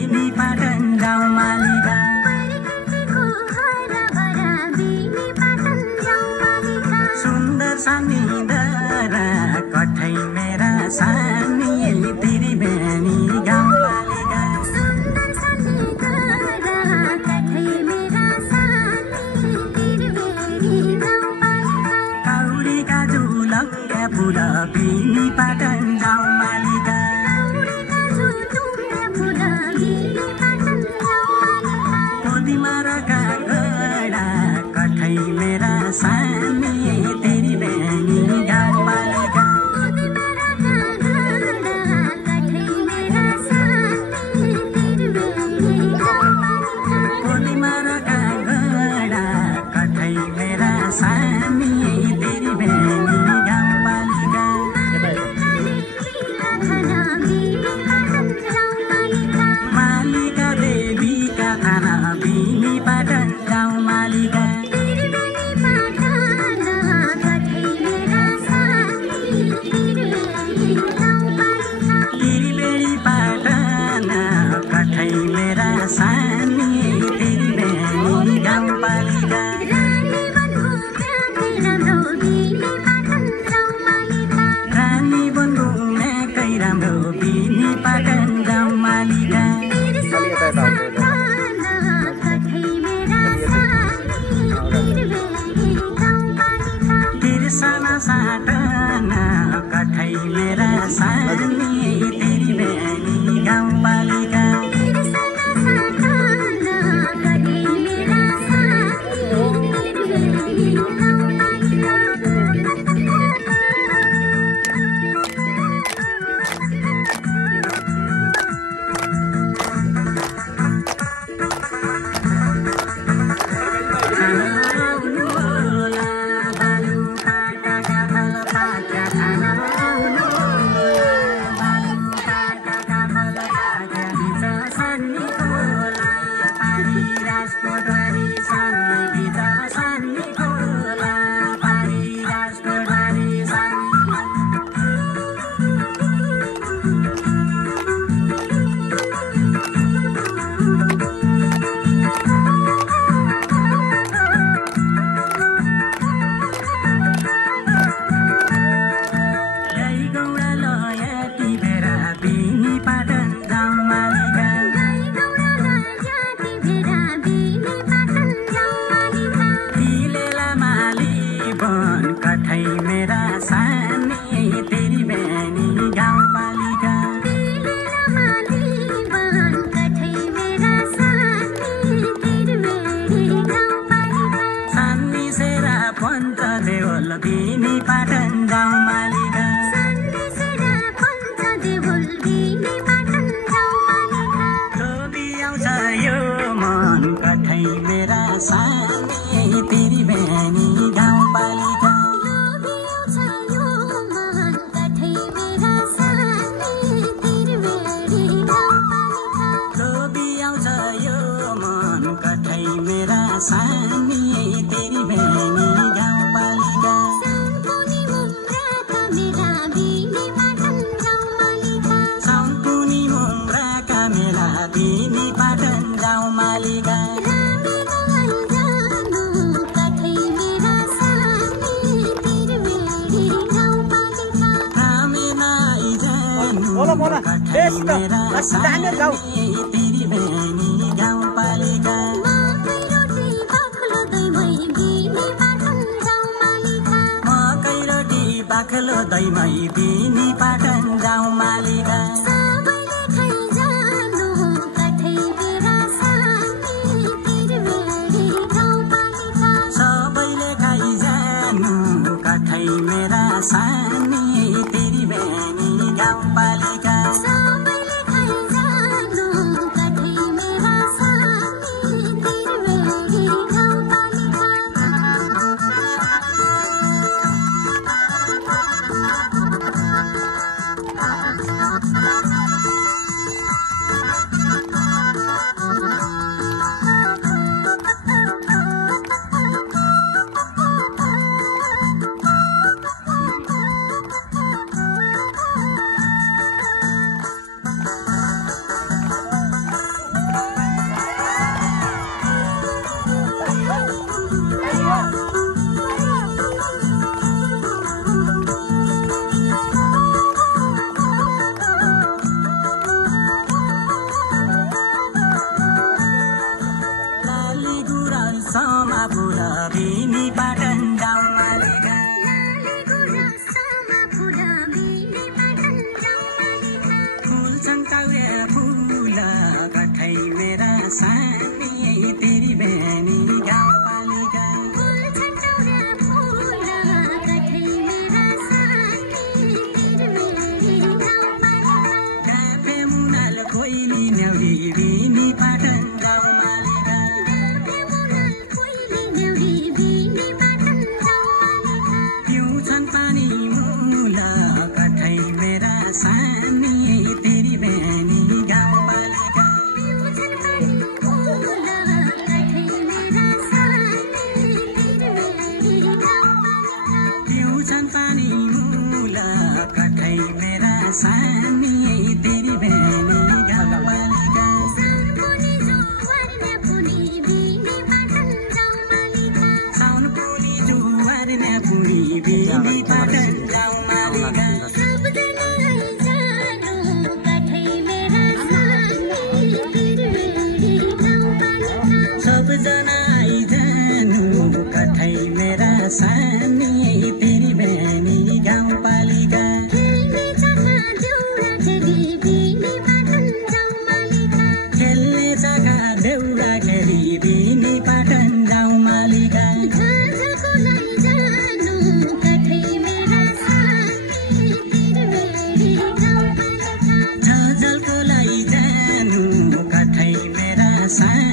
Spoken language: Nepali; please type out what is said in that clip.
बिनी पाटन गाउँपालिका सुन्दर सानीदरा कठै मेरा सानी त्रिवेणी गाउँपालिका कौडीका झुलक्का फुल बिनी पाटन गाउँपालिका पोदिमाराका गडा कठै मेरा सानी त्रिवेणी गाउँपालिका पोदिमाराका गडा कठै मेरा सानी त्रिवेणी गाउँपालिका मालिका देवीका थाना बिनी पाटन गाउँपालिका त्रिवेणी पाटन कठै मेरा सानी त्रिवेणी गाउँपालिका रानी बन्धु मेकै राम्रो बिनी पाटन गाउँपालिका तिर्सना साटना कठै मेरा सानी त्रिवेणी गाउँपालिका कठै मेरा सानी त्रिवेणी गाउँपालिका सानी सेरा पञ्चदेवल बिनी पाटन गाउँपालिका लोभी आउँछ यो मन कठै मेरा सानी त्रिवेणी गाउँपालिका कठै मेरा सानी त्रिवेणी गाउँपालिका सम्पुनी मुङ्ग्राका मेला बिनी पाटन गाउँपालिका कठै मेरा सानी त्रिवेणी गाउँपालिका मकै रोटी बाक्लो दहीमै बिनी पाटन गाउँपालिका सबैले खाइजानु कठै मेरा सानी त्रिवेणी गाउँपालिका बेनी गाउँपालिका काफे मुनाल कोइली न्याउरी बिनी पाटन गाउँपालिका पिउँछन् पानी मूल कठै मेरा सानी तेरी बेनी गाउँपालिका पिउँछन् पानी मूल कठै मेरा सानी तेरी बेनी गाउँपालिका साउन पुली जुवार न्यापुरी बिनी पाटन गाउँपालिका सबजना आइजानु कठै मेरा सानी तेरी बेनी गाउँपालिका खेल्ने जग्गा देउरा घेरी बिनी पाटन गाउँपालिका झझलको लैजानु कठै मेरा सानी